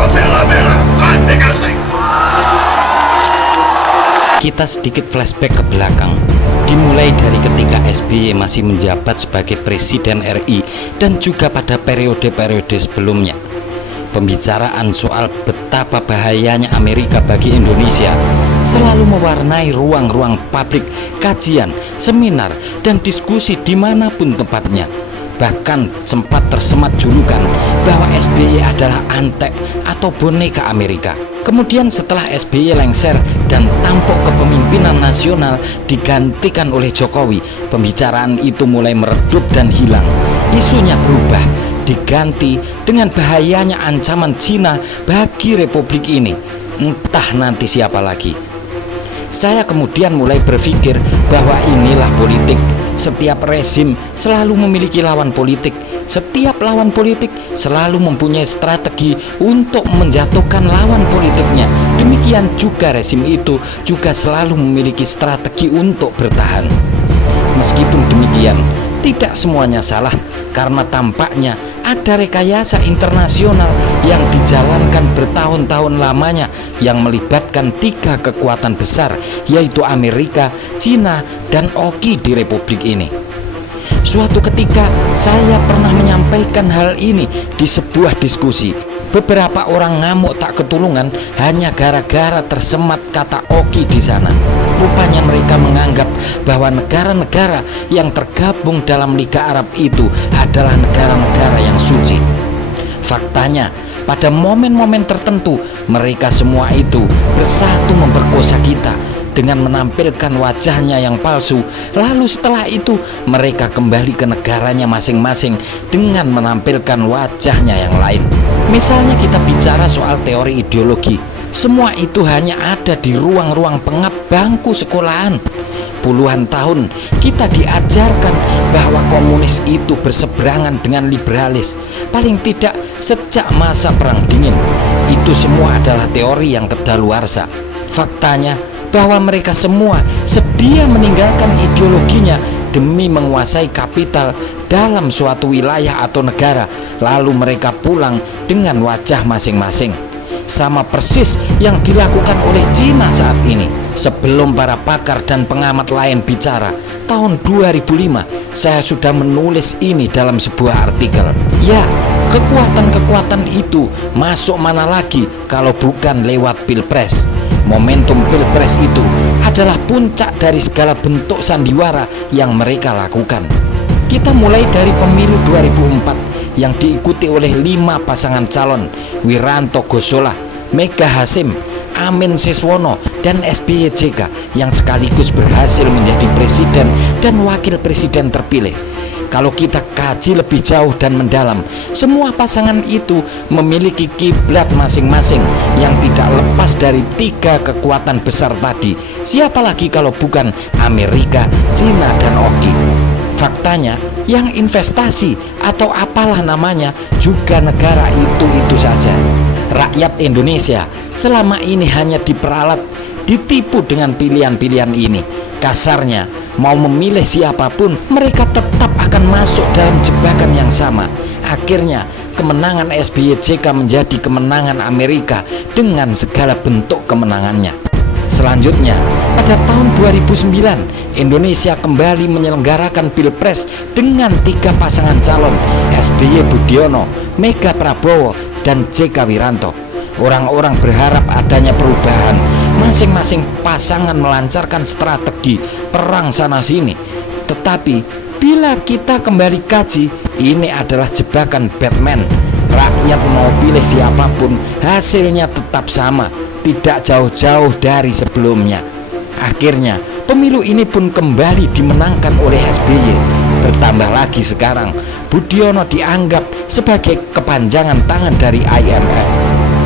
Aku bela-bela anti kasih. Kita sedikit flashback ke belakang. Dimulai dari ketika SBY masih menjabat sebagai Presiden RI dan juga pada periode-periode sebelumnya. Pembicaraan soal betapa bahayanya Amerika bagi Indonesia selalu mewarnai ruang-ruang publik, kajian, seminar, dan diskusi dimanapun tempatnya. Bahkan sempat tersemat julukan bahwa SBY adalah antek atau boneka Amerika. Kemudian setelah SBY lengser dan tampuk kepemimpinan nasional digantikan oleh Jokowi, pembicaraan itu mulai meredup dan hilang. Isunya berubah, diganti dengan bahayanya ancaman Cina bagi republik ini. Entah nanti siapa lagi. Saya kemudian mulai berpikir bahwa inilah politik. Setiap rezim selalu memiliki lawan politik. Setiap lawan politik selalu mempunyai strategi untuk menjatuhkan lawan politiknya. Demikian juga rezim itu juga selalu memiliki strategi untuk bertahan. Meskipun demikian, tidak semuanya salah, karena tampaknya ada rekayasa internasional yang dijalankan bertahun-tahun lamanya yang melibatkan 3 kekuatan besar, yaitu Amerika, Cina, dan Oki di republik ini. Suatu ketika saya pernah menyampaikan hal ini di sebuah diskusi. Beberapa orang ngamuk tak ketulungan hanya gara-gara tersemat kata Oki di sana. Rupanya mereka menganggap bahwa negara-negara yang tergabung dalam Liga Arab itu adalah negara-negara yang suci. Faktanya, pada momen-momen tertentu mereka semua itu bersatu memperkosa kita dengan menampilkan wajahnya yang palsu. Lalu setelah itu mereka kembali ke negaranya masing-masing dengan menampilkan wajahnya yang lain. Misalnya kita bicara soal teori ideologi, semua itu hanya ada di ruang-ruang pengap bangku sekolahan. Puluhan tahun kita diajarkan bahwa komunis itu berseberangan dengan liberalis, paling tidak sejak masa Perang Dingin. Itu semua adalah teori yang kedaluarsa. Faktanya bahwa mereka semua sedia meninggalkan ideologinya demi menguasai kapital dalam suatu wilayah atau negara, lalu mereka pulang dengan wajah masing-masing. Sama persis yang dilakukan oleh Cina saat ini. Sebelum para pakar dan pengamat lain bicara, tahun 2005 saya sudah menulis ini dalam sebuah artikel. Ya, kekuatan-kekuatan itu masuk mana lagi kalau bukan lewat pilpres. Momentum pilpres itu adalah puncak dari segala bentuk sandiwara yang mereka lakukan. Kita mulai dari pemilu 2004 yang diikuti oleh 5 pasangan calon, Wiranto Gosola, Mega Hasim, Amin Siswono, dan SBY JK yang sekaligus berhasil menjadi presiden dan wakil presiden terpilih. Kalau kita kaji lebih jauh dan mendalam, semua pasangan itu memiliki kiblat masing-masing yang tidak lepas dari 3 kekuatan besar tadi. Siapa lagi kalau bukan Amerika, Cina, dan Oki. Faktanya, yang investasi atau apalah namanya juga negara itu saja. Rakyat Indonesia selama ini hanya diperalat, ditipu dengan pilihan-pilihan ini. Kasarnya, mau memilih siapapun, mereka tetap akan masuk dalam jebakan yang sama. Akhirnya, kemenangan SBY JK menjadi kemenangan Amerika dengan segala bentuk kemenangannya. Selanjutnya, pada tahun 2009, Indonesia kembali menyelenggarakan pilpres dengan 3 pasangan calon, SBY Budiono, Mega Prabowo, dan JK Wiranto. Orang-orang berharap adanya perubahan. Masing-masing pasangan melancarkan strategi perang sana-sini. Tetapi, bila kita kembali kaji, ini adalah jebakan Batman. Rakyat mau pilih siapapun, hasilnya tetap sama, tidak jauh-jauh dari sebelumnya. Akhirnya, pemilu ini pun kembali dimenangkan oleh SBY. Bertambah lagi sekarang, Budiono dianggap sebagai kepanjangan tangan dari IMF.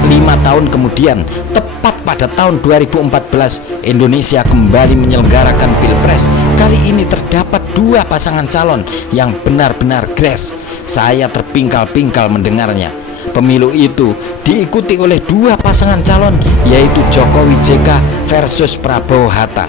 5 tahun kemudian, tepat pada tahun 2014, Indonesia kembali menyelenggarakan pilpres. Kali ini terdapat 2 pasangan calon yang benar-benar gres. Saya terpingkal-pingkal mendengarnya. Pemilu itu diikuti oleh 2 pasangan calon, yaitu Jokowi JK versus Prabowo Hatta.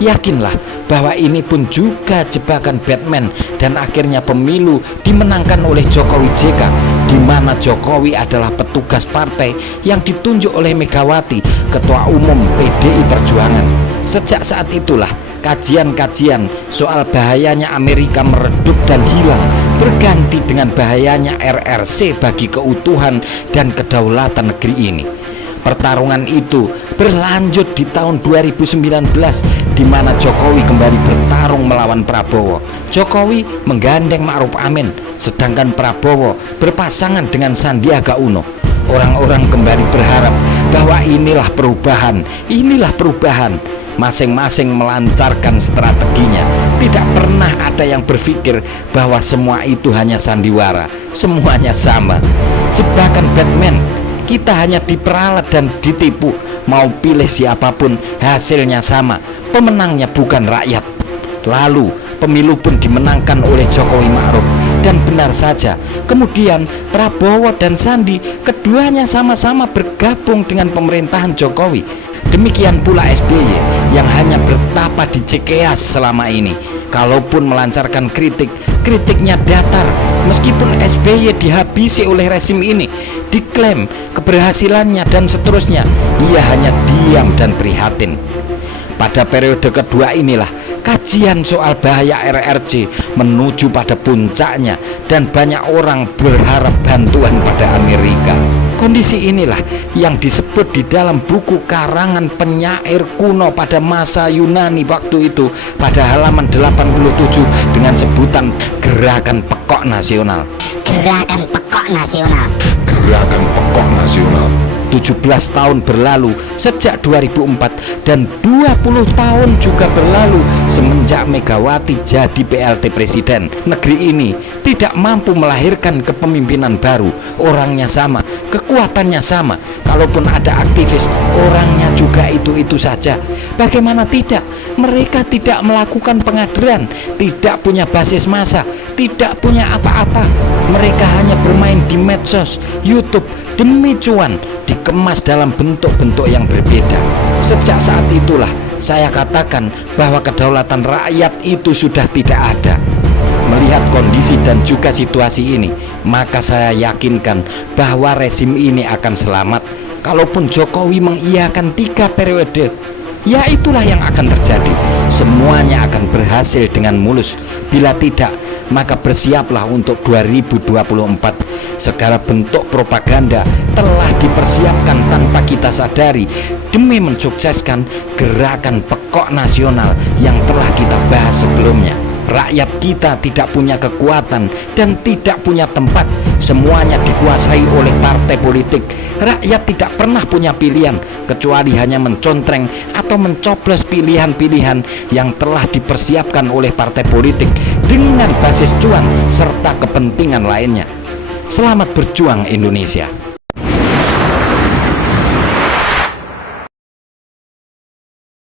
Yakinlah bahwa ini pun juga jebakan Batman, dan akhirnya pemilu dimenangkan oleh Jokowi JK di mana Jokowi adalah petugas partai yang ditunjuk oleh Megawati, Ketua Umum PDI Perjuangan. Sejak saat itulah kajian-kajian soal bahayanya Amerika meredup dan hilang berganti dengan bahayanya RRC bagi keutuhan dan kedaulatan negeri ini. Pertarungan itu berlanjut di tahun 2019 di mana Jokowi kembali bertarung melawan Prabowo. Jokowi menggandeng Ma'ruf Amin, sedangkan Prabowo berpasangan dengan Sandiaga Uno. Orang-orang kembali berharap bahwa inilah perubahan. Masing-masing melancarkan strateginya. Tidak pernah ada yang berpikir bahwa semua itu hanya sandiwara, semuanya sama. Jebakan Batman. Kita hanya diperalat dan ditipu. Mau pilih siapapun, hasilnya sama. Pemenangnya bukan rakyat. Lalu pemilu pun dimenangkan oleh Jokowi Ma'ruf. Dan benar saja, kemudian Prabowo dan Sandi keduanya sama-sama bergabung dengan pemerintahan Jokowi. Demikian pula SBY yang hanya bertapa di Cikeas selama ini. Kalaupun melancarkan kritiknya datar. Meskipun SBY dihabisi oleh rezim ini, diklaim keberhasilannya dan seterusnya, ia hanya diam dan prihatin. Pada periode kedua inilah kajian soal bahaya RRC menuju pada puncaknya dan banyak orang berharap bantuan pada Amerika. Kondisi inilah yang disebut di dalam buku karangan penyair kuno pada masa Yunani waktu itu pada halaman 87 dengan sebutan Gerakan Pekok Nasional. Gerakan Pekok Nasional. Gerakan Pekok Nasional. 17 tahun berlalu sejak 2004 dan 20 tahun juga berlalu semenjak Megawati jadi PLT Presiden. Negeri ini tidak mampu melahirkan kepemimpinan baru. Orangnya sama, kekuatannya sama. Kalaupun ada aktivis, orangnya juga itu-itu saja. Bagaimana tidak? Mereka tidak melakukan pengadilan, tidak punya basis massa, tidak punya apa-apa. Mereka hanya bermain di medsos, YouTube demi cuan, dikemas dalam bentuk-bentuk yang berbeda. Sejak saat itulah saya katakan bahwa kedaulatan rakyat itu sudah tidak ada. Melihat kondisi dan juga situasi ini, maka saya yakinkan bahwa rezim ini akan selamat. Kalaupun Jokowi mengiyakan 3 periode, ya itulah yang akan terjadi. Semuanya akan berhasil dengan mulus. Bila tidak, maka bersiaplah untuk 2024. Segala bentuk propaganda telah dipersiapkan tanpa kita sadari demi mensukseskan gerakan pekok nasional yang telah kita bahas sebelumnya. Rakyat kita tidak punya kekuatan dan tidak punya tempat. Semuanya dikuasai oleh partai politik. Rakyat tidak pernah punya pilihan kecuali hanya mencontreng atau mencoblos pilihan-pilihan yang telah dipersiapkan oleh partai politik dengan basis cuan serta kepentingan lainnya. Selamat berjuang Indonesia.